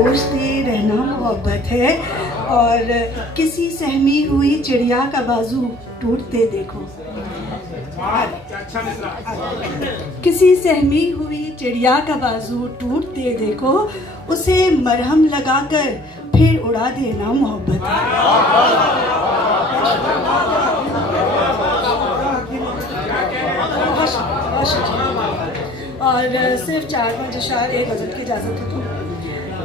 सोचती रहना मोहब्बत है, और किसी सहमी हुई चिड़िया का बाजू टूटते देखो। किसी सहमी हुई चिड़िया का बाजू टूटते देखो, उसे मरहम लगाकर फिर उड़ा देना मोहब्बत है। और सिर्फ 4-5 अशार एक गज़ल की इजाज़त है। तो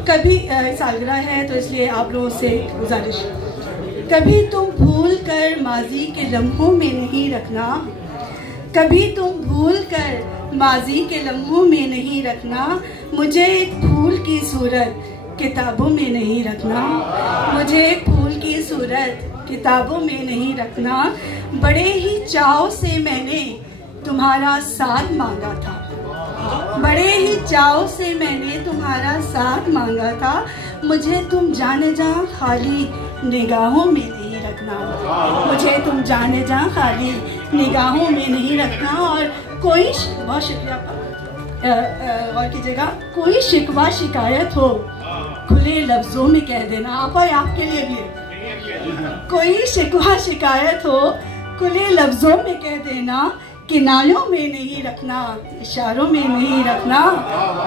कभी सालगिरह है तो इसलिए आप लोगों से गुजारिश, कभी तुम भूल कर माजी के लम्हों में नहीं रखना, कभी तुम भूल कर माजी के लम्हों में नहीं रखना, मुझे एक फूल की सूरत किताबों में नहीं रखना, मुझे एक फूल की सूरत किताबों में नहीं रखना। बड़े ही चाव से मैंने तुम्हारा साथ मांगा था, बड़े ही चाव से मैंने तुम्हारा साथ मांगा था, मुझे तुम जाने जा खाली निगाहों में नहीं रखना, मुझे तुम जाने जा खाली निगाहों में नहीं रखना। और कोई बहुत शुक्रिया और कीजिएगा, कोई शिकवा शिकायत हो खुले लफ्जों में कह देना। आपा आपके लिए भी है, कोई शिकवा शिकायत हो खुले लफ्जों में कह देना, किनारों में नहीं रखना, इशारों में नहीं रखना।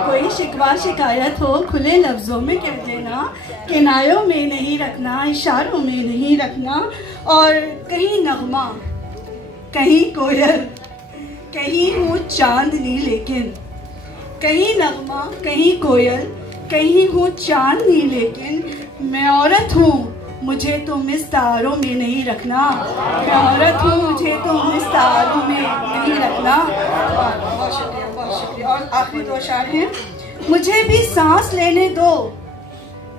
कोई शिकवा शिकायत हो खुले लफ्जों में कह देना, किनारों में नहीं रखना, इशारों में नहीं रखना। और कहीं नगमा, कहीं कोयल, कहीं हूँ चांदनी, लेकिन कहीं नगमा, कहीं कोयल, कहीं हूँ चांदनी, लेकिन मैं औरत हूँ, मुझे तुम इस तारों में नहीं रखना, मैं औरत हूँ, मुझे तुम इस तारों में नहीं रखना। बहुत शुक्रिया, बहुत शुक्रिया। और आखिरी 2 अशार हैं। मुझे भी सांस लेने दो,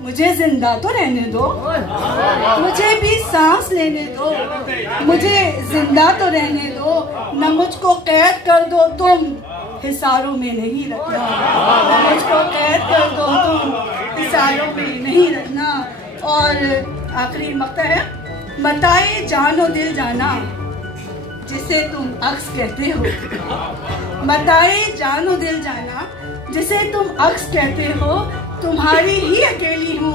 मुझे जिंदा तो रहने दो, मुझे भी सांस लेने दो, मुझे जिंदा तो रहने दो, न मुझको कैद कर दो तुम हिसारों में नहीं रखना, न मुझको कैद कर दो तुम हिसारों में नहीं रखना। और आखिरी मक्ता है, मताए जानो दिल जाना जिसे तुम अक्स कहते हो, मताए जानो दिल जाना जिसे तुम अक्स कहते हो, तुम्हारी ही अकेली हूँ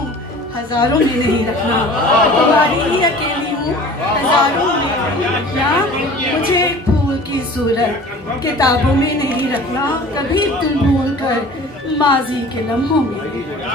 हजारों में नहीं रखना, तुम्हारी ही अकेली हूँ हजारों में नहीं रखना। मुझे एक फूल की सूरत किताबों में नहीं रखना, कभी तुम भूल कर माजी के लम्हों में नहीं रखना।